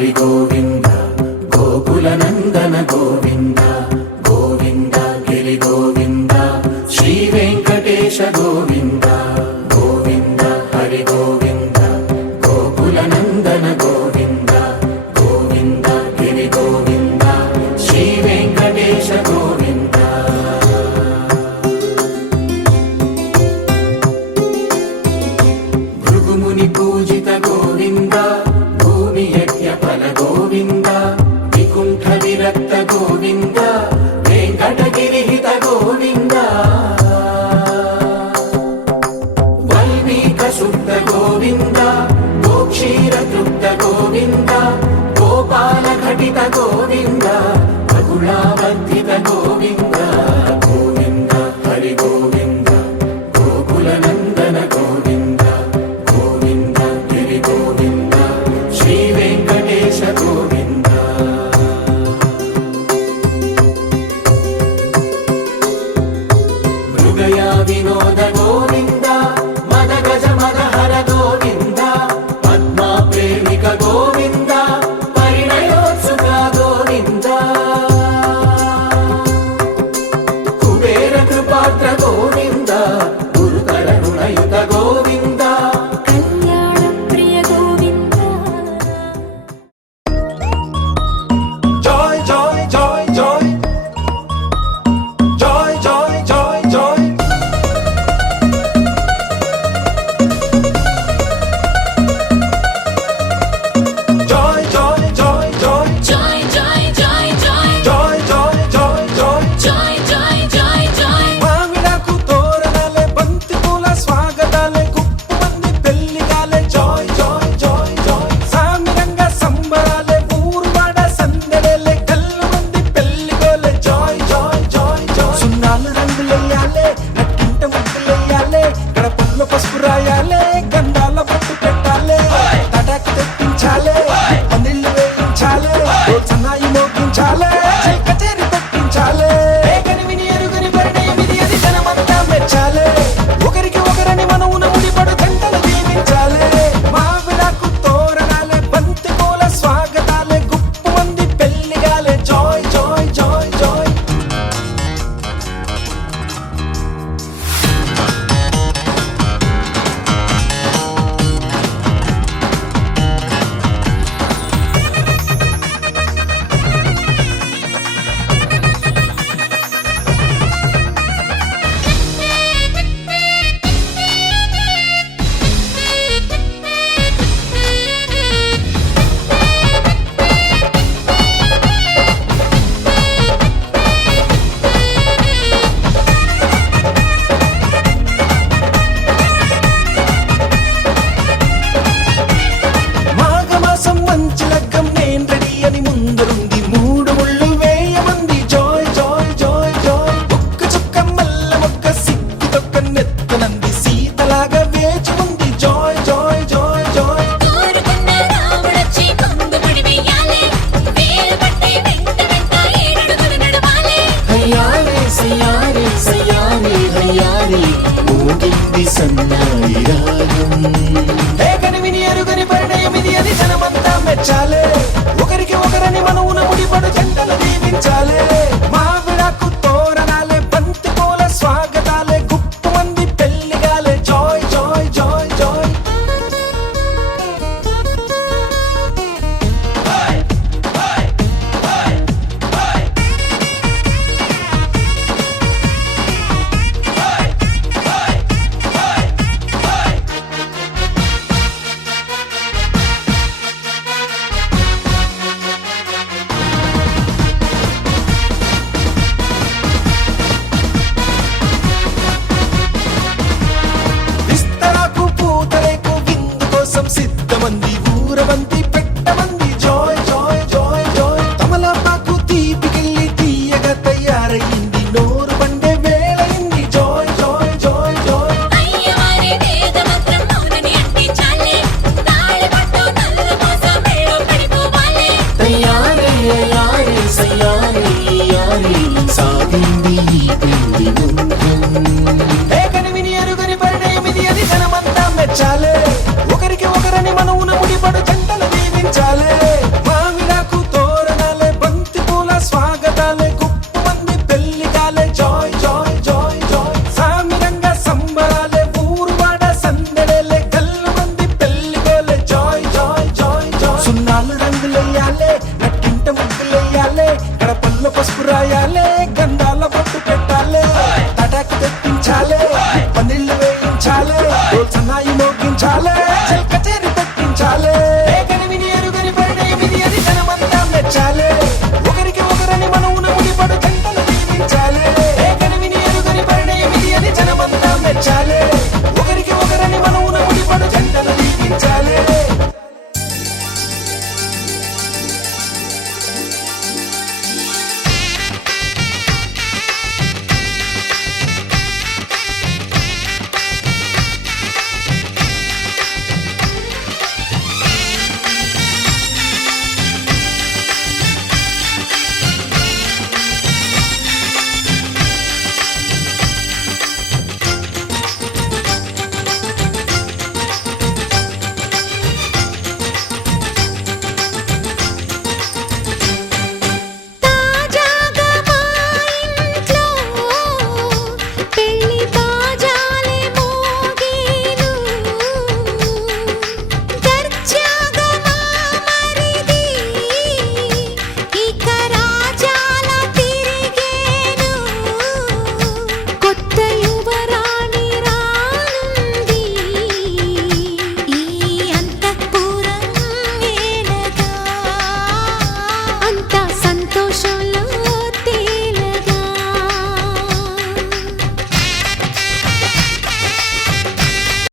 హరి గోవింద గోకుల నందన గోవింద గోవింద గిరి గోవింద శ్రీ వెంకటేశ గోవింద గోవింద హరి గోవింద గోకుల నందన గోవింద గోవింద గిరి గోవింద శ్రీ వెంకటేశ గోవింద భృగుముని పూజిత గోవింద భూమి యజ్ఞ ఫల గోవింద వికుంఠ విరక్త గోవింద వెంకటగిరిహిత గోవింద వల్మీక శుద్ధ గోవింద గోక్షీర తృప్త గోవింద గోపాల ఘటిత గోవింద రఘుళావర్ధిత గోవింద గోవింద హరి గోవింద గోకుల నందన గోవింద గోవింద గిరి గోవింద శ్రీ వెంకటేశ గోవింద మృగయా వినోద గోవింద మద గజ మద హర గోవింద పద్మా ప్రేమిక గోవింద పరిణయోత్సుక గోవింద కుబేర కృపాత్ర గోవింద గురుతర రుణయుత గోవింద కళ్యాణ ప్రియ Govinda Joy, joy, joy, joy. Joy, joy, joy, joy. Joy, joy, joy, joy. joy joy joy joy Joy, joy, joy, joy. joy joy joy joy మామిడాకు తోరణాలే బంతి పూల స్వాగతాలే గుప్పమంది పెళ్లిగాలే joy, joy, joy, joy. Saamiranga సంబరాలే ఊరువాడ సందడేలే కళ్ళమంది పెళ్లిగోలే joy, joy, joy, joy. సున్నాలు రంగులెయ్యాలే నట్టింట ముగ్గులెయ్యాలే గడపల్లో పసుపు రాయాలే గంధాల పట్టు పెట్టాలే తటాకు తెప్పించాలే పందిళ్ళు వేయించాలే సన్నాయి మోగించాలే కచేరి పెట్టించాలే కనివిని ఎరుగని పరిణయమిది అది జనమంతా మెచ్చాలే ఒకరికి ఒకరని మనవున ముడిపడు గంటలు దీవించాలే మావిడాకు తోరణాలే బంతి పూల స్వాగతాలే గుప్పు మంది పెళ్లిగాలే జాయ్ జాయ్ జాయ్ జాయ్ మాఘమాసం మంచి లగ్గం నేను రెడీ అని ముందరుంది మూడు ముళ్ళు వేయమంది జాయ్ జాయ్ జాయ్ జాయ్ ఒక్క చుక్క మల్ల మొక్క సిక్కి తొక్క నెత్తనంది సీతలాగా వేచి ఉంది జాయ్ జాయ్ జాయ్ జాయ్ కోరుకున్న రాముడొచ్చి కొంగుముడి వెయ్యాలే వేలు పట్టి వెంట వెంట ఏడడుగులు నడవాలే హయ్యారే సయ్యారే సయ్యారే హయ్యారే ఊగింది సన్నా